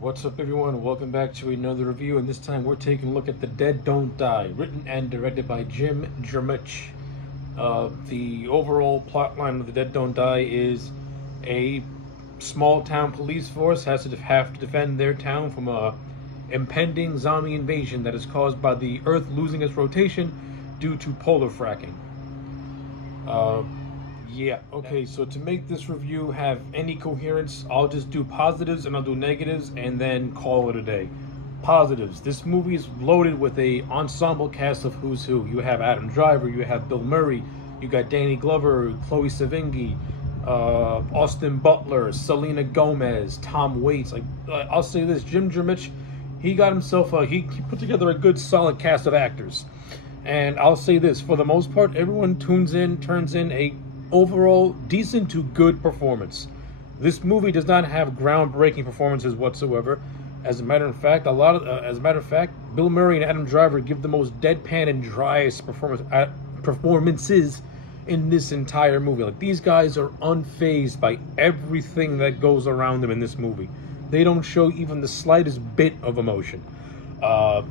What's up, everyone? Welcome back to another review, and this time we're taking a look at The Dead Don't Die, written and directed by Jim Jarmusch. The overall plotline of The Dead Don't Die is a small town police force have to defend their town from a impending zombie invasion that is caused by the Earth losing its rotation due to polar fracking. Uh, yeah, okay, so to make this review have any coherence, I'll just do positives and I'll do negatives and then call it a day. Positives. This movie is loaded with a ensemble cast of who's who. You have Adam Driver, you have Bill Murray, you got Danny Glover, Chloe Sevigny, Austin Butler, Selena Gomez, Tom Waits. I'll say this, Jim Jarmusch, he got himself he put together a good solid cast of actors. And I'll say this, for the most part, everyone turns in a overall decent to good performance. This movie does not have groundbreaking performances whatsoever. As a matter of fact, Bill Murray and Adam Driver give the most deadpan and driest performances in this entire movie. Like, these guys are unfazed by everything that goes around them in this movie. They don't show even the slightest bit of emotion. I'm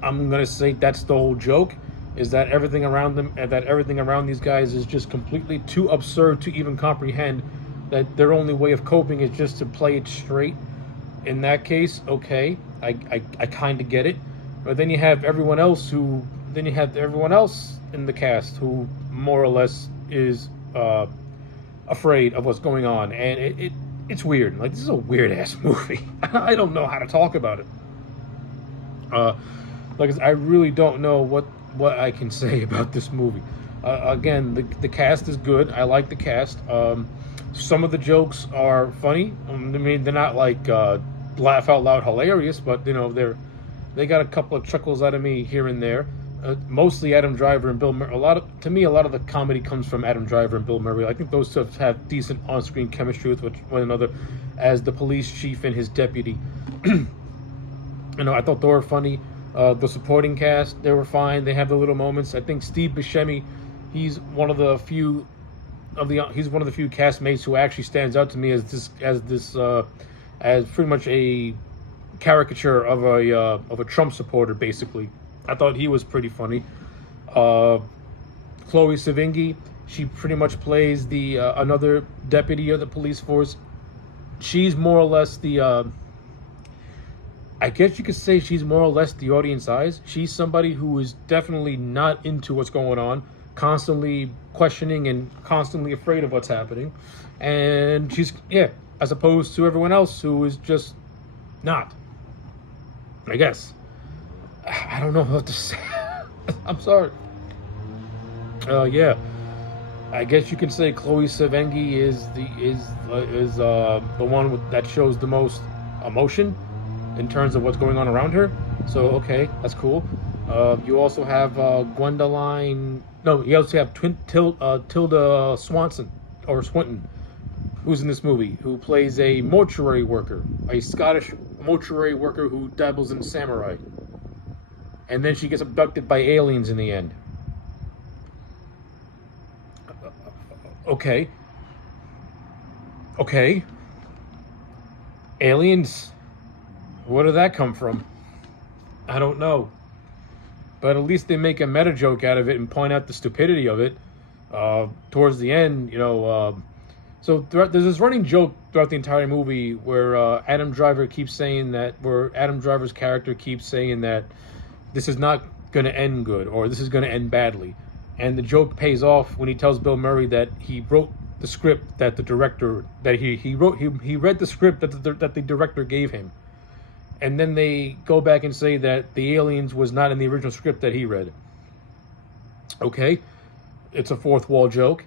gonna say that's the whole joke. Is that everything around them, and that everything around these guys is just completely too absurd to even comprehend, that their only way of coping is just to play it straight. In that case, okay, I kind of get it. But then you have everyone else in the cast who more or less is afraid of what's going on, and it's weird. Like, this is a weird ass movie. I don't know how to talk about it. I really don't know what I can say about this movie. Again, the cast is good. I like the cast. Some of the jokes are funny. I mean, they're not like laugh out loud hilarious, but you know, they got a couple of chuckles out of me here and there. Mostly Adam Driver and Bill Murray. A lot of the comedy comes from Adam Driver and Bill Murray. I think those two have decent on-screen chemistry with one another as the police chief and his deputy. You know, I thought they were funny. The supporting cast, they were fine. They have the little moments. I think Steve Buscemi, he's one of the few castmates who actually stands out to me as pretty much a caricature of a Trump supporter, basically. I thought he was pretty funny. Chloe Sevigny, she pretty much plays the another deputy of the police force. She's more or less the I guess you could say she's more or less the audience eyes. She's somebody who is definitely not into what's going on, constantly questioning and constantly afraid of what's happening. And she's, as opposed to everyone else who is just not. I guess. I don't know what to say. I'm sorry. I guess you can say Chloe Sevigny is the one that shows the most emotion in terms of what's going on around her. So, okay, that's cool. You also have you also have Tilda Swinton, who's in this movie, who plays a mortuary worker, a Scottish mortuary worker who dabbles in samurai. And then she gets abducted by aliens in the end. Okay. Aliens? Where did that come from? I don't know. But at least they make a meta joke out of it and point out the stupidity of it. Towards the end, so there's this running joke throughout the entire movie where Adam Driver's character keeps saying that this is not going to end good, or this is going to end badly. And the joke pays off when he tells Bill Murray that he wrote the script that the director, that he read the script that the director gave him. And then they go back and say that the aliens was not in the original script that he read. Okay, it's a fourth wall joke.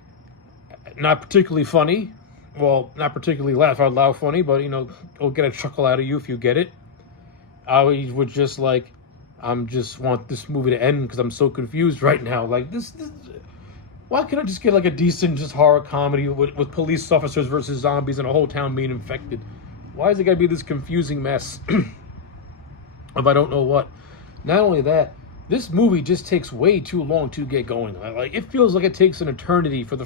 Not particularly funny. Well, not particularly laugh out loud funny, but it'll get a chuckle out of you if you get it. I would just want this movie to end because I'm so confused right now. Like, this why can't I just get like a decent just horror comedy with police officers versus zombies and a whole town being infected? Why is it gotta be this confusing mess? Of I don't know what. Not only that, this movie just takes way too long to get going. Like, it feels like it takes an eternity for the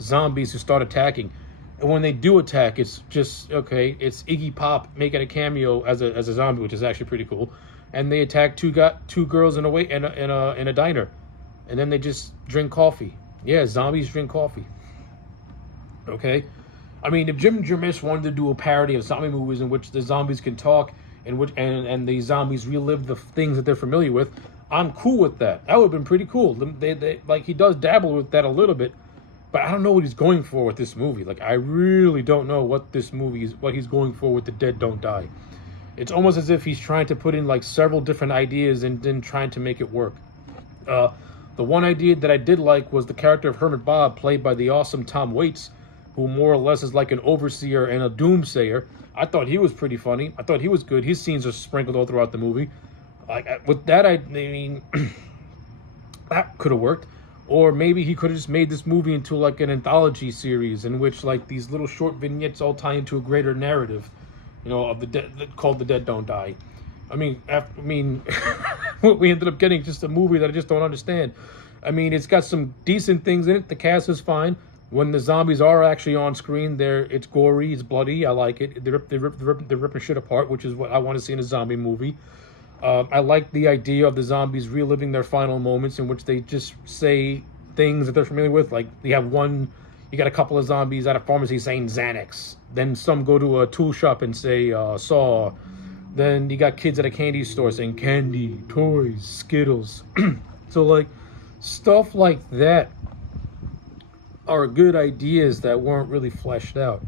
zombies to start attacking. And when they do attack, it's just okay. It's Iggy Pop making a cameo as a zombie, which is actually pretty cool. And they attack two girls in a diner, and then they just drink coffee. Yeah, zombies drink coffee. Okay, I mean, if Jim Jarmusch wanted to do a parody of zombie movies in which the zombies can talk and the zombies relive the things that they're familiar with, I'm cool with that. That would have been pretty cool. They like he does dabble with that a little bit, but I don't know what he's going for with this movie. Like, I really don't know what he's going for with The Dead Don't Die. It's almost as if he's trying to put in like several different ideas and then trying to make it work. The one idea that I did like was the character of Hermit Bob, played by the awesome Tom Waits, who more or less is like an overseer and a doomsayer. I thought he was pretty funny. I thought he was good. His scenes are sprinkled all throughout the movie. Like, with that, I mean, that could have worked. Or maybe he could have just made this movie into like an anthology series in which like these little short vignettes all tie into a greater narrative, you know, of called The Dead Don't Die. I mean, we ended up getting just a movie that I just don't understand. I mean, it's got some decent things in it. The cast is fine. When the zombies are actually on screen, it's gory, it's bloody. I like it. They're ripping shit apart, which is what I want to see in a zombie movie. I like the idea of the zombies reliving their final moments in which they just say things that they're familiar with. Like, you got a couple of zombies at a pharmacy saying Xanax. Then some go to a tool shop and say Saw. Then you got kids at a candy store saying candy, toys, Skittles. So, like, stuff like that are good ideas that weren't really fleshed out.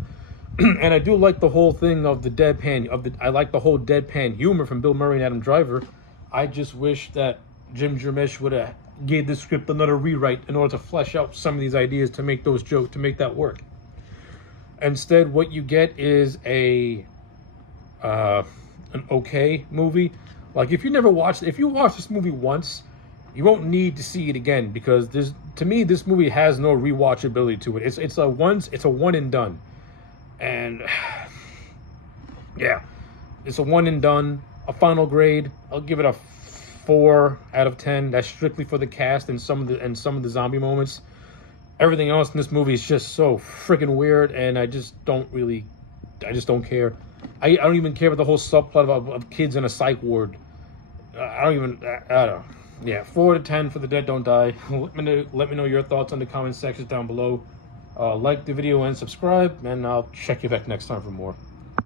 And I do like the whole thing of the deadpan, I like the whole deadpan humor from Bill Murray and Adam Driver. I just wish that Jim Jarmusch would have gave the script another rewrite in order to flesh out some of these ideas to make those jokes, to make that work. Instead, what you get is an okay movie. Like, if you watch this movie once, you won't need to see it again, because to me this movie has no rewatchability to it. It's a one and done. And yeah, it's a one and done. A final grade, I'll give it a 4 out of 10. That's strictly for the cast and some of the zombie moments. Everything else in this movie is just so freaking weird, and I just don't care. I don't even care about the whole subplot of kids in a psych ward. I don't know. Yeah, 4 out of 10 for The Dead Don't Die. Let me know your thoughts in the comment sections down below. Like the video and subscribe, and I'll check you back next time for more.